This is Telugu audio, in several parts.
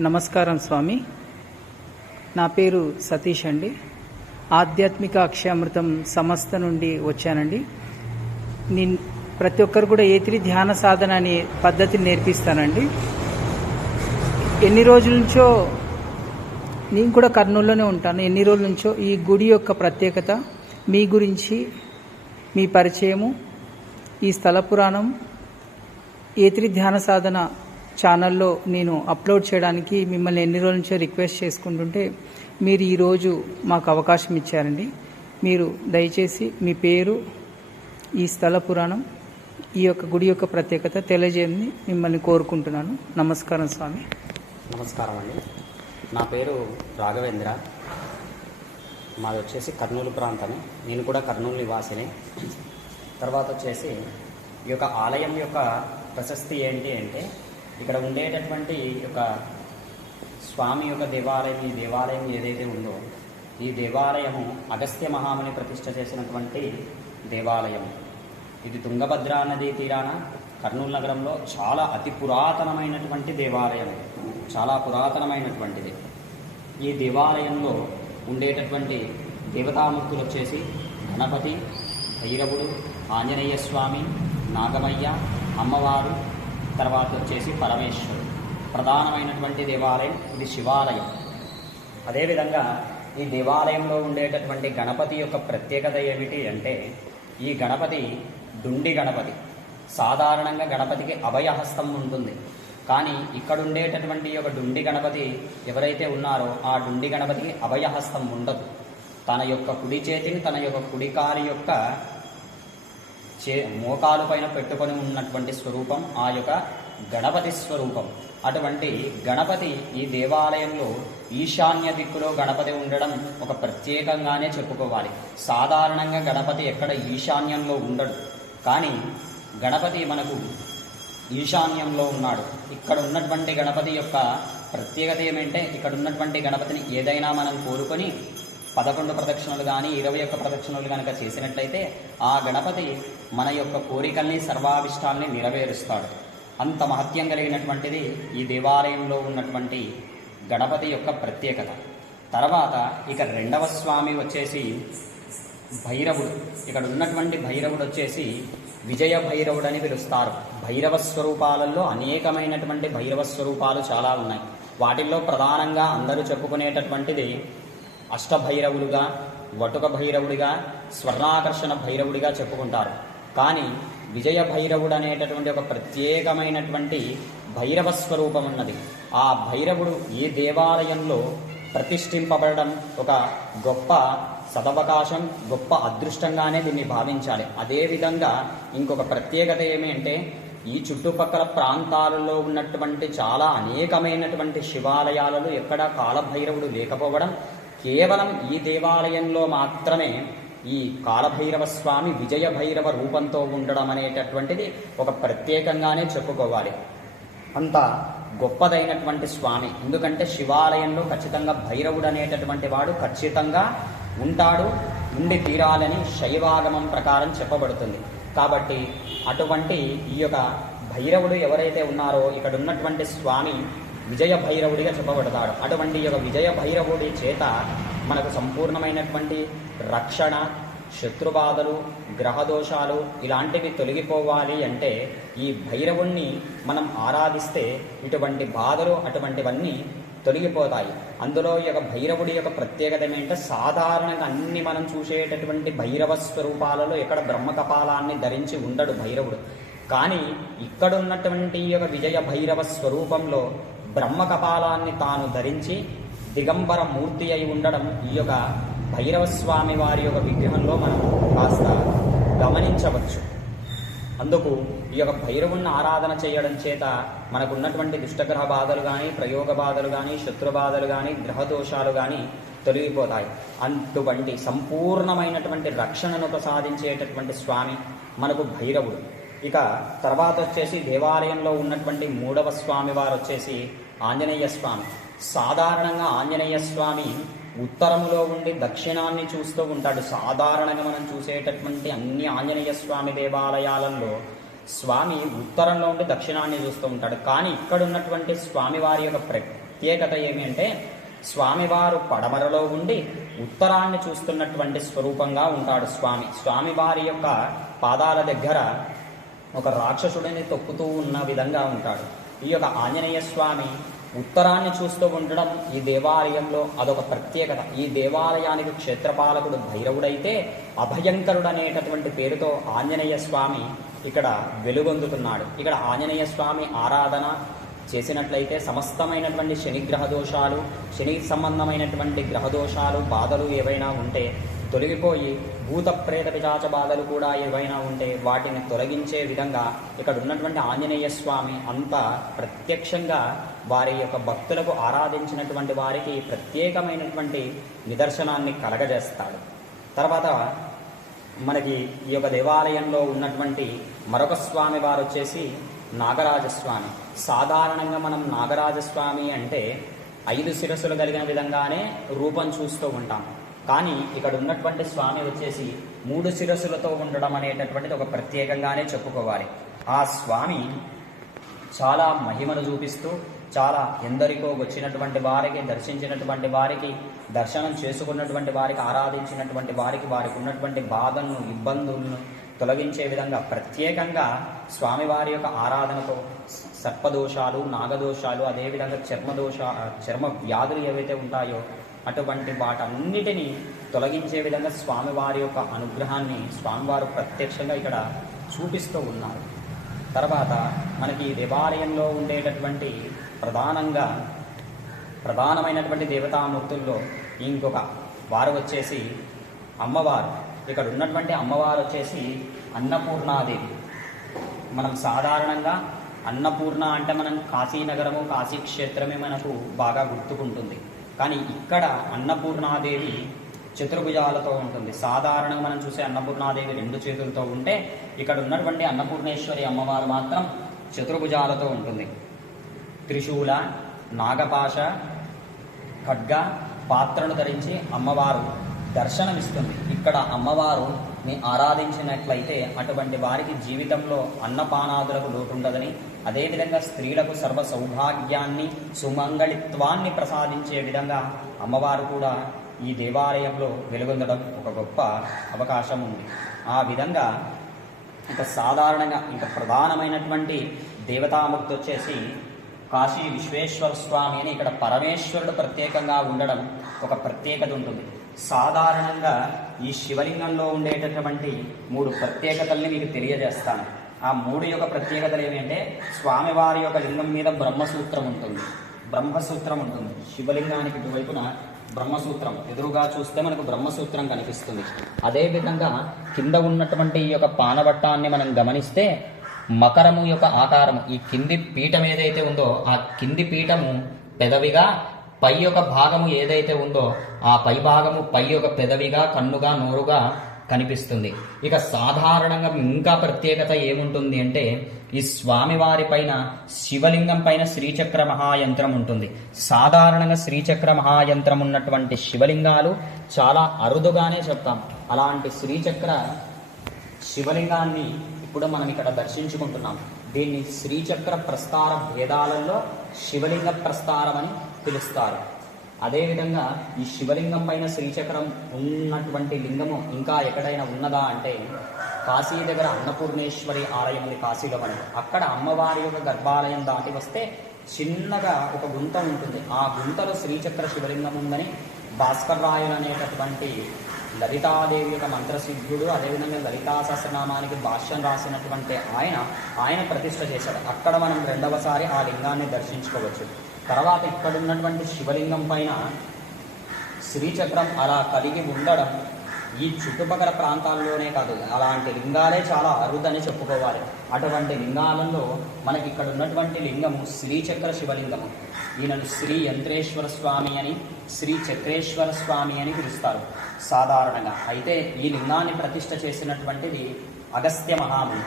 నమస్కారం స్వామి. నా పేరు సతీష్ అండి. ఆధ్యాత్మిక అక్షయామృతం సంస్థ నుండి వచ్చానండి. నేను ప్రతి ఒక్కరు కూడా ఏతిరి ధ్యాన సాధన అనే పద్ధతిని నేర్పిస్తానండి. ఎన్ని రోజుల నుంచో నేను కూడా కర్నూలులోనే ఉంటాను. ఎన్ని రోజుల నుంచో ఈ గుడి యొక్క ప్రత్యేకత మీ గురించి మీ పరిచయము ఈ స్థల పురాణం ఏతిరి ధ్యాన సాధన ఛానల్లో నేను అప్లోడ్ చేయడానికి మిమ్మల్ని ఎన్ని రోజుల నుంచో రిక్వెస్ట్ చేసుకుంటుంటే మీరు ఈరోజు మాకు అవకాశం ఇచ్చారండి. మీరు దయచేసి మీ పేరు ఈ స్థల పురాణం ఈ యొక్క గుడి యొక్క ప్రత్యేకత తెలియజేయని మిమ్మల్ని కోరుకుంటున్నాను. నమస్కారం స్వామి. నమస్కారం అండి. నా పేరు రాఘవేంద్ర. మాది వచ్చేసి కర్నూలు ప్రాంతమే. నేను కూడా కర్నూలు నివాసిని. తర్వాత వచ్చేసి ఈ యొక్క ఆలయం యొక్క ప్రశస్తి ఏంటి అంటే ఇక్కడ ఉండేటటువంటి యొక్క స్వామి యొక్క దేవాలయం ఈ దేవాలయం ఏదైతే ఉందో ఈ దేవాలయము అగస్త్య మహాముని ప్రతిష్ట చేసినటువంటి దేవాలయం. ఇది తుంగభద్ర నదీ తీరాన కర్నూలు నగరంలో చాలా అతి పురాతనమైనటువంటి దేవాలయం. చాలా పురాతనమైనటువంటిది. ఈ దేవాలయంలో ఉండేటటువంటి దేవతామూర్తులు వచ్చేసి గణపతి భైరవుడు ఆంజనేయ స్వామి నాగమయ్య అమ్మవారు తర్వాత వచ్చేసి పరమేశ్వరుడు. ప్రధానమైనటువంటి దేవాలయం ఇది శివాలయం. అదేవిధంగా ఈ దేవాలయంలో ఉండేటటువంటి గణపతి యొక్క ప్రత్యేకత ఏమిటి అంటే ఈ గణపతి డుండి గణపతి. సాధారణంగా గణపతికి అభయహస్తం ఉంటుంది. కానీ ఇక్కడ ఉండేటటువంటి ఒక డుండి గణపతి ఎవరైతే ఉన్నారో ఆ డుండి గణపతికి అభయహస్తం ఉండదు. తన యొక్క కుడి చేతిని తన యొక్క కుడికారి యొక్క చే మోకాలు పైన పెట్టుకొని ఉన్నటువంటి స్వరూపం ఆ యొక్క గణపతి స్వరూపం. అటువంటి గణపతి ఈ దేవాలయంలో ఈశాన్య దిక్కులో గణపతి ఉండడం ఒక ప్రత్యేకంగానే చెప్పుకోవాలి. సాధారణంగా గణపతి ఎక్కడ ఈశాన్యంలో ఉండడు. కానీ గణపతి మనకు ఈశాన్యంలో ఉన్నాడు. ఇక్కడ ఉన్నటువంటి గణపతి యొక్క ప్రత్యేకత ఏమంటే ఇక్కడ ఉన్నటువంటి గణపతిని ఏదైనా మనం కోరుకొని పదకొండు ప్రదక్షిణలు కానీ ఇరవై ఒక్క ప్రదక్షిణలు కనుక చేసినట్లయితే ఆ గణపతి మన యొక్క కోరికల్ని సర్వాభిష్టాల్ని నెరవేరుస్తాడు. అంత మహత్యం కలిగినటువంటిది ఈ దేవాలయంలో ఉన్నటువంటి గణపతి యొక్క ప్రత్యేకత. తర్వాత ఇక రెండవ స్వామి వచ్చేసి భైరవుడు. ఇక్కడ ఉన్నటువంటి భైరవుడు వచ్చేసి విజయ భైరవుడు అని పిలుస్తారు. భైరవ స్వరూపాలలో అనేకమైనటువంటి భైరవ స్వరూపాలు చాలా ఉన్నాయి. వాటిల్లో ప్రధానంగా అందరూ చెప్పుకునేటటువంటిది అష్టభైరవుడుగా వటుక భైరవుడిగా స్వర్ణాకర్షణ భైరవుడిగా చెప్పుకుంటారు. కానీ విజయ భైరవుడు అనేటటువంటి ఒక ప్రత్యేకమైనటువంటి భైరవ స్వరూపం ఉన్నది ఆ భైరవుడు ఈ దేవాలయంలో ప్రతిష్ఠింపబడడం ఒక గొప్ప సదవకాశం గొప్ప అదృష్టంగానే దీన్ని భావించాలి. అదేవిధంగా ఇంకొక ప్రత్యేకత ఏమి అంటే ఈ చుట్టుపక్కల ప్రాంతాలలో ఉన్నటువంటి చాలా అనేకమైనటువంటి శివాలయాలలో ఎక్కడ కాలభైరవుడు లేకపోవడం కేవలం ఈ దేవాలయంలో మాత్రమే ఈ కాలభైరవ స్వామి విజయ భైరవ రూపంతో ఉండడం అనేటటువంటిది ఒక ప్రత్యేకంగానే చెప్పుకోవాలి. అంత గొప్పదైనటువంటి స్వామి. ఎందుకంటే శివాలయంలో ఖచ్చితంగా భైరవుడు అనేటటువంటి వాడు ఖచ్చితంగా ఉంటాడు ఉండి తీరాలని శైవాగమం ప్రకారం చెప్పబడుతుంది. కాబట్టి అటువంటి ఈ యొక్క భైరవుడు ఎవరైతే ఉన్నారో ఇక్కడ ఉన్నటువంటి స్వామి విజయ భైరవుడిగా చెప్పబడతాడు. అటువంటి ఈ యొక్క విజయ భైరవుడి చేత మనకు సంపూర్ణమైనటువంటి రక్షణ శత్రుబాధలు గ్రహదోషాలు ఇలాంటివి తొలగిపోవాలి అంటే ఈ భైరవుణ్ణి మనం ఆరాధిస్తే ఇటువంటి బాధలు అటువంటివన్నీ తొలగిపోతాయి. అందులో యొక్క భైరవుడి యొక్క ప్రత్యేకత ఏంటంటే సాధారణంగా అన్ని మనం చూసేటటువంటి భైరవ స్వరూపాలలో ఎక్కడ బ్రహ్మ కపాలాన్ని ధరించి ఉండడు భైరవుడు. కానీ ఇక్కడ ఉన్నటువంటి యొక్క విజయ భైరవ స్వరూపంలో బ్రహ్మకపాలాన్ని తాను ధరించి దిగంబర మూర్తి అయి ఉండడం ఈ యొక్క భైరవ స్వామి వారి యొక్క విగ్రహంలో మనం కాస్త గమనించవచ్చు. అందుకు ఈ యొక్క భైరవుణ్ణి ఆరాధన చేయడం చేత మనకున్నటువంటి దుష్టగ్రహ బాధలు కానీ ప్రయోగ బాధలు కానీ శత్రు బాధలు కానీ గ్రహదోషాలు కానీ తొలగిపోతాయి. అటువంటి సంపూర్ణమైనటువంటి రక్షణను ప్రసాదించేటటువంటి స్వామి మనకు భైరవుడు. ఇక తర్వాత వచ్చేసి దేవాలయంలో ఉన్నటువంటి మూడవ స్వామి వారు వచ్చేసి ఆంజనేయ స్వామి. సాధారణంగా ఆంజనేయ స్వామి ఉత్తరములో ఉండి దక్షిణాన్ని చూస్తూ ఉంటాడు. సాధారణంగా మనం చూసేటటువంటి అన్ని ఆంజనేయ స్వామి దేవాలయాలలో స్వామి ఉత్తరంలో ఉండి దక్షిణాన్ని చూస్తూ ఉంటాడు. కానీ ఇక్కడ ఉన్నటువంటి స్వామి వారి యొక్క ప్రత్యేకత ఏమి అంటే స్వామివారు పడమరలో ఉండి ఉత్తరాన్ని చూస్తున్నటువంటి స్వరూపంగా ఉంటాడు స్వామి. స్వామివారి యొక్క పాదాల దగ్గర ఒక రాక్షసుడిని తొక్కుతూ ఉన్న విధంగా ఉంటాడు. ఈ యొక్క ఆంజనేయ స్వామి ఉత్తరాన్ని చూస్తూ ఉండడం ఈ దేవాలయంలో అదొక ప్రత్యేకత. ఈ దేవాలయానికి క్షేత్రపాలకుడు భైరవుడైతే అభయంకరుడు అనేటటువంటి పేరుతో ఆంజనేయ స్వామి ఇక్కడ వెలుగొందుతున్నాడు. ఇక్కడ ఆంజనేయ స్వామి ఆరాధన చేసినట్లయితే సమస్తమైనటువంటి శనిగ్రహ దోషాలు శని సంబంధమైనటువంటి గ్రహ దోషాలు బాధలు ఏవైనా ఉంటే తొలగిపోయి భూత ప్రేత పిశాచ బాధలు కూడా ఏవైనా ఉంటే వాటిని తొలగించే విధంగా ఇక్కడ ఉన్నటువంటి ఆంజనేయ స్వామి అంతా ప్రత్యక్షంగా వారి యొక్క భక్తులకు ఆరాధించినటువంటి వారికి ప్రత్యేకమైనటువంటి నిదర్శనాన్ని కలగజేస్తాడు. తర్వాత మనకి ఈ యొక్క దేవాలయంలో ఉన్నటువంటి మరొక స్వామి వారు వచ్చేసి నాగరాజస్వామి సాధారణంగా మనం నాగరాజస్వామి అంటే ఐదు శిరస్సులు కలిగిన విధంగానే రూపం చూస్తూ ఉంటాం. కానీ ఇక్కడ ఉన్నటువంటి స్వామి వచ్చేసి మూడు శిరస్సులతో ఉండడం అనేటటువంటిది ఒక ప్రత్యేకంగానే చెప్పుకోవాలి. ఆ స్వామి చాలా మహిమను చూపిస్తూ చాలా ఎందరికో వచ్చినటువంటి వారికి దర్శించినటువంటి వారికి దర్శనం చేసుకున్నటువంటి వారికి ఆరాధించినటువంటి వారికి వారికి ఉన్నటువంటి బాధలను ఇబ్బందులను తొలగించే విధంగా ప్రత్యేకంగా స్వామివారి యొక్క ఆరాధనతో సర్పదోషాలు నాగదోషాలు అదేవిధంగా చర్మదోష చర్మ వ్యాధులు ఏవైతే ఉంటాయో అటువంటి వాటన్నిటినీ తొలగించే విధంగా స్వామివారి యొక్క అనుగ్రహాన్ని స్వామివారు ప్రత్యక్షంగా ఇక్కడ చూపిస్తూ ఉన్నారు. తర్వాత మనకి దేవాలయంలో ఉండేటటువంటి ప్రధానంగా ప్రధానమైనటువంటి దేవతామూర్తుల్లో ఇంకొక వారు వచ్చేసి అమ్మవారు. ఇక్కడ ఉన్నటువంటి అమ్మవారు వచ్చేసి అన్నపూర్ణాదేవి. మనం సాధారణంగా అన్నపూర్ణ అంటే మనం కాశీనగరము కాశీ క్షేత్రమే మనకు బాగా గుర్తుకుంటుంది. కానీ ఇక్కడ అన్నపూర్ణాదేవి చతుర్భుజాలతో ఉంటుంది. సాధారణంగా మనం చూసే అన్నపూర్ణాదేవి రెండు చేతులతో ఉంటే ఇక్కడ ఉన్నటువంటి అన్నపూర్ణేశ్వరి అమ్మవారు మాత్రం చతుర్భుజాలతో ఉంటుంది. త్రిశూల నాగపాష ఖడ్గ పాత్రను ధరించి అమ్మవారు దర్శనమిస్తుంది. ఇక్కడ అమ్మవారు మీ ఆరాధించినట్లయితే అటువంటి వారికి జీవితంలో అన్నపానాదులకు లోటు ఉండదని అదేవిధంగా స్త్రీలకు సర్వ సౌభాగ్యాన్ని సుమంగళిత్వాన్ని ప్రసాదించే విధంగా అమ్మవారు కూడా ఈ దేవాలయంలో వెలుగొందడం ఒక గొప్ప అవకాశం ఉంది. ఆ విధంగా ఇక సాధారణంగా ఇక ప్రధానమైనటువంటి దేవతామూర్తి వచ్చేసి కాశీ విశ్వేశ్వర స్వామి అని ఇక్కడ పరమేశ్వరుడు ప్రత్యేకంగా ఉండడం ఒక ప్రత్యేకత ఉంటుంది. సాధారణంగా ఈ శివలింగంలో ఉండేటటువంటి మూడు ప్రత్యేకతల్ని మీకు తెలియజేస్తాను. ఆ మూడు యొక్క ప్రత్యేకతలు ఏమంటే స్వామివారి యొక్క లింగం మీద బ్రహ్మసూత్రం ఉంటుంది. బ్రహ్మసూత్రం ఉంటుంది. శివలింగానికి ఇటువైపున బ్రహ్మసూత్రం. ఎదురుగా చూస్తే మనకు బ్రహ్మసూత్రం కనిపిస్తుంది. అదేవిధంగా కింద ఉన్నటువంటి ఈ యొక్క పానవట్టాన్ని మనం గమనిస్తే మకరము యొక్క ఆకారము ఈ కింది పీఠం ఏదైతే ఉందో ఆ కింది పీఠము పెదవిగా పై యొక్క భాగము ఏదైతే ఉందో ఆ పై భాగము పై యొక్క పెదవిగా కన్నుగా నోరుగా కనిపిస్తుంది. ఇక సాధారణంగా ఇంకా ప్రత్యేకత ఏముంటుంది అంటే ఈ స్వామివారి పైన శివలింగం పైన శ్రీచక్ర మహాయంత్రం ఉంటుంది. సాధారణంగా శ్రీచక్ర మహాయంత్రం ఉన్నటువంటి శివలింగాలు చాలా అరుదుగానే చెప్తాం. అలాంటి శ్రీచక్ర శివలింగాన్ని ఇప్పుడు మనం ఇక్కడ దర్శించుకుంటున్నాం. దీన్ని శ్రీచక్ర ప్రస్తార భేదాలలో శివలింగ ప్రస్తారం అని పిలుస్తారు. అదేవిధంగా ఈ శివలింగం పైన శ్రీచక్రం ఉన్నటువంటి లింగము ఇంకా ఎక్కడైనా ఉన్నదా అంటే కాశీ దగ్గర అన్నపూర్ణేశ్వరి ఆలయం ఉంది కాశీలో అని అక్కడ అమ్మవారి యొక్క గర్భాలయం దాటి వస్తే చిన్నగా ఒక గుంత ఉంటుంది. ఆ గుంతలో శ్రీచక్ర శివలింగం ఉందని భాస్కర్ రాయలు అనేటటువంటి లలితాదేవి యొక్క మంత్రసిద్ధుడు అదేవిధంగా లలితా సహస్రనామానికి భాష్యం రాసినటువంటి ఆయన ఆయన ప్రతిష్ట చేశాడు. అక్కడ మనం రెండవసారి ఆ లింగాన్ని దర్శించుకోవచ్చు. తర్వాత ఇక్కడ ఉన్నటువంటి శివలింగం పైన శ్రీచక్రం అలా కలిగి ఉండడం ఈ చుట్టుపక్కల ప్రాంతాల్లోనే కాదు. అలాంటి లింగాలే చాలా అరుదని చెప్పుకోవాలి. అటువంటి లింగాలలో మనకి ఇక్కడ ఉన్నటువంటి లింగము శ్రీచక్ర శివలింగము. ఈయనను శ్రీ యంత్రేశ్వర స్వామి అని శ్రీ చక్రేశ్వర స్వామి అని పిలుస్తారు. సాధారణంగా అయితే ఈ లింగాన్ని ప్రతిష్ట చేసినటువంటిది అగస్త్య మహాముని.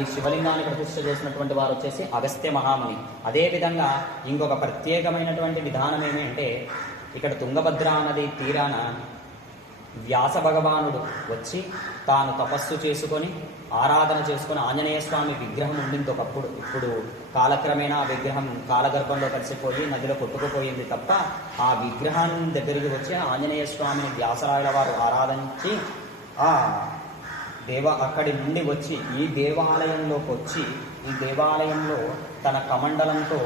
ఈ శివలింగాన్ని ప్రతిష్ట చేసినటువంటి వారు వచ్చేసి అగస్త్య మహాముని. అదేవిధంగా ఇంకొక ప్రత్యేకమైనటువంటి విధానం ఏమి అంటే ఇక్కడ తుంగభద్రా నది తీరాన వ్యాస భగవానుడు వచ్చి తాను తపస్సు చేసుకొని ఆరాధన చేసుకుని ఆంజనేయ స్వామి విగ్రహం ఉండింది ఒకప్పుడు ఇప్పుడు కాలక్రమేణా ఆ విగ్రహం కాలగర్భంలో కలిసిపోయి నదిలో కొట్టుకుపోయింది తప్ప ఆ విగ్రహాన్ని దగ్గరికి వచ్చి ఆంజనేయ స్వామిని వ్యాసరాయుల వారు ఆరాధించి ఆ దేవ అక్కడి నుండి వచ్చి ఈ దేవాలయంలోకి వచ్చి ఈ దేవాలయంలో తన కమండలంతో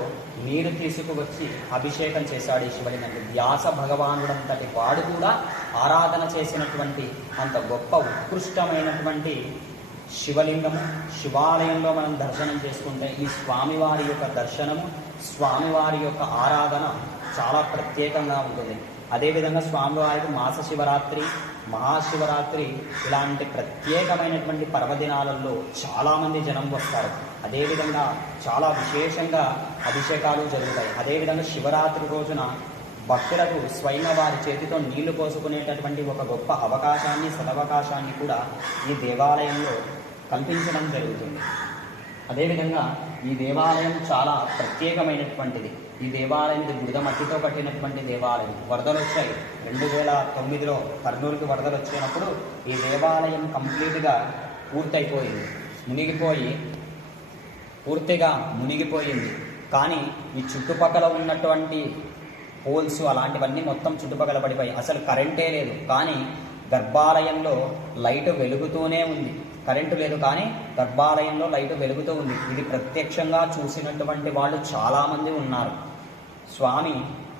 నీరు తీసుకువచ్చి అభిషేకం చేశాడు ఈ శివలింగానికి వ్యాస భగవానుడంతటి వాడు కూడా ఆరాధన చేసినటువంటి అంత గొప్ప ఉత్కృష్టమైనటువంటి శివలింగము. శివాలయంలో మనం దర్శనం చేసుకుంటే ఈ స్వామివారి యొక్క దర్శనము స్వామివారి యొక్క ఆరాధన చాలా ప్రత్యేకంగా ఉంటుంది. అదేవిధంగా స్వామివారికి మాస శివరాత్రి మహాశివరాత్రి ఇలాంటి ప్రత్యేకమైనటువంటి పర్వదినాలలో చాలామంది జనం వస్తారు. అదేవిధంగా చాలా విశేషంగా అభిషేకాలు జరుగుతాయి. అదేవిధంగా శివరాత్రి రోజున భక్తులకు స్వయంగా వారి చేతితో నీళ్ళు పోసుకునేటటువంటి ఒక గొప్ప అవకాశాన్ని సదవకాశాన్ని కూడా ఈ దేవాలయంలో కల్పించడం జరుగుతుంది. అదేవిధంగా ఈ దేవాలయం చాలా ప్రత్యేకమైనటువంటిది. ఈ దేవాలయం ఇది బురద మట్టితో కట్టినటువంటి దేవాలయం. వరదలు వచ్చాయి. రెండు వేల తొమ్మిదిలో కర్నూలుకి వరదలు వచ్చినప్పుడు ఈ దేవాలయం కంప్లీట్గా పూర్తయిపోయింది. మునిగిపోయి పూర్తిగా మునిగిపోయింది. కానీ ఈ చుట్టుపక్కల ఉన్నటువంటి పోల్స్ అలాంటివన్నీ మొత్తం చుట్టుపక్కల పడిపోయి అసలు కరెంటే లేదు. కానీ గర్భాలయంలో లైట్ వెలుగుతూనే ఉంది. కరెంటు లేదు కానీ గర్భాలయంలో లైట్ వెలుగుతూ ఉంది. ఇది ప్రత్యక్షంగా చూసినటువంటి వాళ్ళు చాలామంది ఉన్నారు. స్వామి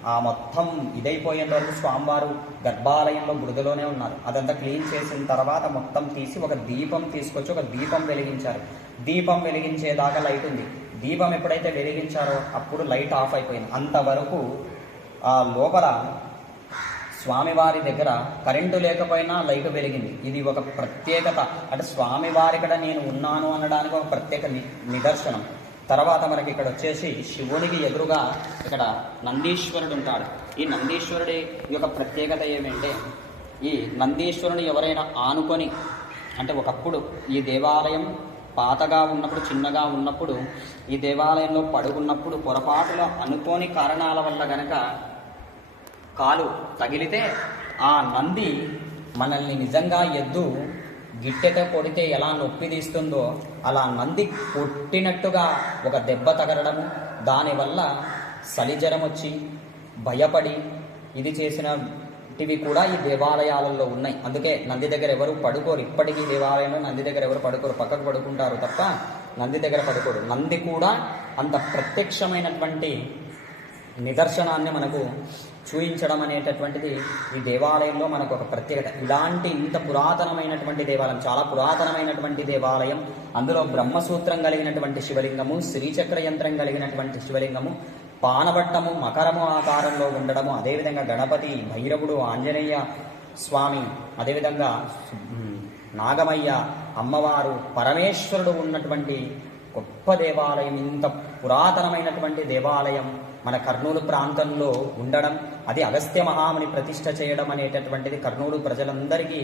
ఆ మొత్తం ఇదైపోయేంత వరకు స్వామివారు గర్భాలయంలో బురదలోనే ఉన్నారు. అదంతా క్లీన్ చేసిన తర్వాత మొత్తం తీసి ఒక దీపం తీసుకొచ్చి ఒక దీపం వెలిగించారు. దీపం వెలిగించేదాకా లైట్ ఉంది. దీపం ఎప్పుడైతే వెలిగించారో అప్పుడు లైట్ ఆఫ్ అయిపోయింది. అంతవరకు ఆ లోపల స్వామివారి దగ్గర కరెంటు లేకపోయినా లైట్ వెలిగింది. ఇది ఒక ప్రత్యేకత. అంటే స్వామివారి ఇక్కడ నేను ఉన్నాను అనడానికి ఒక ప్రత్యేక ని- నిదర్శనం. తర్వాత మనకి ఇక్కడ వచ్చేసి శివునికి ఎదురుగా ఇక్కడ నందీశ్వరుడు ఉంటాడు ఈ నందీశ్వరుడి యొక్క ప్రత్యేకత ఏమంటే ఈ నందీశ్వరుని ఎవరైనా ఆనుకొని అంటే ఒకప్పుడు ఈ దేవాలయం పాతగా ఉన్నప్పుడు చిన్నగా ఉన్నప్పుడు ఈ దేవాలయంలో పడుకున్నప్పుడు పొరపాటులో అనుకోని కారణాల వల్ల గనక కాలు తగిలితే ఆ నంది మనల్ని నిజంగా ఎద్దు గిట్టెతో కొడితే ఎలా నొప్పి తీస్తుందో అలా నంది కొట్టినట్టుగా ఒక దెబ్బ తగలడము. దానివల్ల సలిజరం వచ్చి భయపడి ఇది చేసినటివి కూడా ఈ దేవాలయాలలో ఉన్నాయి. అందుకే నంది దగ్గర ఎవరు పడుకోరు. ఇప్పటికీ దేవాలయంలో నంది దగ్గర ఎవరు పడుకోరు. పక్కకు పడుకుంటారు తప్ప నంది దగ్గర పడుకోరు. నంది కూడా అంత ప్రత్యక్షమైనటువంటి నిదర్శనాన్ని మనకు చూయించడం అనేటటువంటిది ఈ దేవాలయంలో మనకు ఒక ప్రత్యేకత. ఇలాంటి ఇంత పురాతనమైనటువంటి దేవాలయం చాలా పురాతనమైనటువంటి దేవాలయం అందులో బ్రహ్మసూత్రం కలిగినటువంటి శివలింగము శ్రీచక్ర యంత్రం కలిగినటువంటి శివలింగము పానబట్టము మకరము ఆకారంలో ఉండడము అదేవిధంగా గణపతి భైరవుడు ఆంజనేయ స్వామి అదేవిధంగా నాగమయ్య అమ్మవారు పరమేశ్వరుడు ఉన్నటువంటి గొప్ప దేవాలయం ఇంత పురాతనమైనటువంటి దేవాలయం. మన కర్నూలు ప్రాంతంలో ఉండడం అది అగస్త్య మహాముని ప్రతిష్ట చేయడం అనేటటువంటిది కర్నూలు ప్రజలందరికీ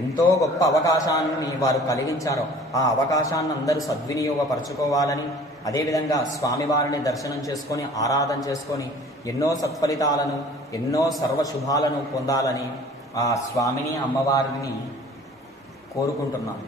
ఎంతో గొప్ప అవకాశాన్ని వారు కలిగించారు. ఆ అవకాశాన్ని అందరూ సద్వినియోగపరచుకోవాలని అదేవిధంగా స్వామివారిని దర్శనం చేసుకొని ఆరాధన చేసుకొని ఎన్నో సత్ఫలితాలను ఎన్నో సర్వశుభాలను పొందాలని ఆ స్వామిని అమ్మవారిని కోరుకుంటున్నాను.